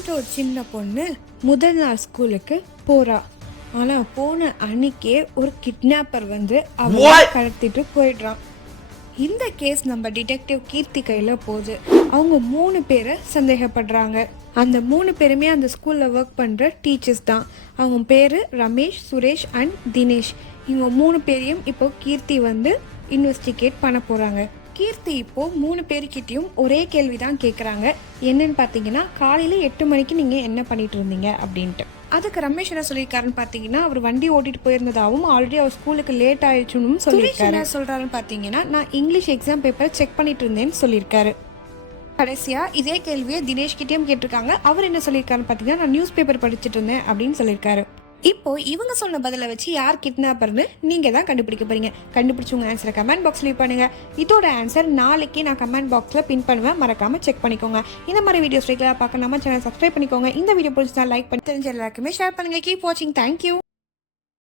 ரியான்ற ஒரு சின்ன பொண்ணு முதல் நாள் ஸ்கூலுக்கு போறா. ஆனா போன அன்னைக்கே ஒரு கிட்னாப்பர் வந்து அவளை கடத்திட்டு போயிடுறான். இந்த கேஸ் நம்ம டிடெக்டிவ் கீர்த்தி கையில போகுது. அவங்க 3 பேரை சந்தேகப்படுறாங்க. அந்த 3 பேருமே அந்த ஸ்கூல்ல ஒர்க் பண்ற டீச்சர்ஸ் தான். அவங்க பேரு ரமேஷ், சுரேஷ் அண்ட் தினேஷ். இவங்க 3 பேரையும் இப்போ கீர்த்தி வந்து இன்வெஸ்டிகேட் பண்ண போறாங்க. கீர்த்தி இப்போ 3 பேருக்கிட்டையும் ஒரே கேள்வி தான் கேட்குறாங்க. என்னன்னு பார்த்தீங்கன்னா, காலையில் 8 மணிக்கு நீங்கள் என்ன பண்ணிட்டு இருந்தீங்க அப்படின்ட்டு. அதுக்கு ரமேஷ் என்ன சொல்லியிருக்காருன்னு பார்த்தீங்கன்னா, அவர் வண்டி ஓட்டிட்டு போயிருந்ததாகவும் ஆல்ரெடி அவர் ஸ்கூலுக்கு லேட் ஆயிடுச்சுன்னு சொல்லியிருக்காரு. என்ன சொல்கிறாருன்னு பார்த்தீங்கன்னா, நான் இங்கிலீஷ் எக்ஸாம் பேப்பரை செக் பண்ணிட்டு இருந்தேன்னு சொல்லியிருக்காரு. கடைசியாக இதே கேள்வியை தினேஷ்கிட்டையும் கேட்டிருக்காங்க. அவர் என்ன சொல்லியிருக்காருன்னு பார்த்தீங்கன்னா, நான் நியூஸ் பேப்பர் படிச்சுட்டு இருந்தேன் அப்படின்னு சொல்லியிருக்காரு. இப்போ இவங்க சொன்ன பதிலை வச்சு யார் கிட்னாப்பர்னு நீங்கள் தான் கண்டுபிடிக்க போறீங்க. கண்டுபிடிச்சி உங்கள் ஆன்சரை கமெண்ட் பாக்ஸ் லீவ் பண்ணுங்க. இதோட ஆன்சர் நாளைக்கு நான் கமெண்ட் பாக்ஸில் பின் பண்ணுவேன். மறக்காம செக் பண்ணிக்கோங்க. இந்த மாதிரி வீடியோஸ் ரெகுலராக பார்க்க நம்ம சேனல் சப்ஸ்கிரைப் பண்ணிக்கோங்க. இந்த வீடியோ பிடிச்சா லைக் பண்ணி தெரிஞ்ச எல்லாருக்குமே ஷேர் பண்ணுங்க. கீப் வாட்சிங். தேங்க்யூ.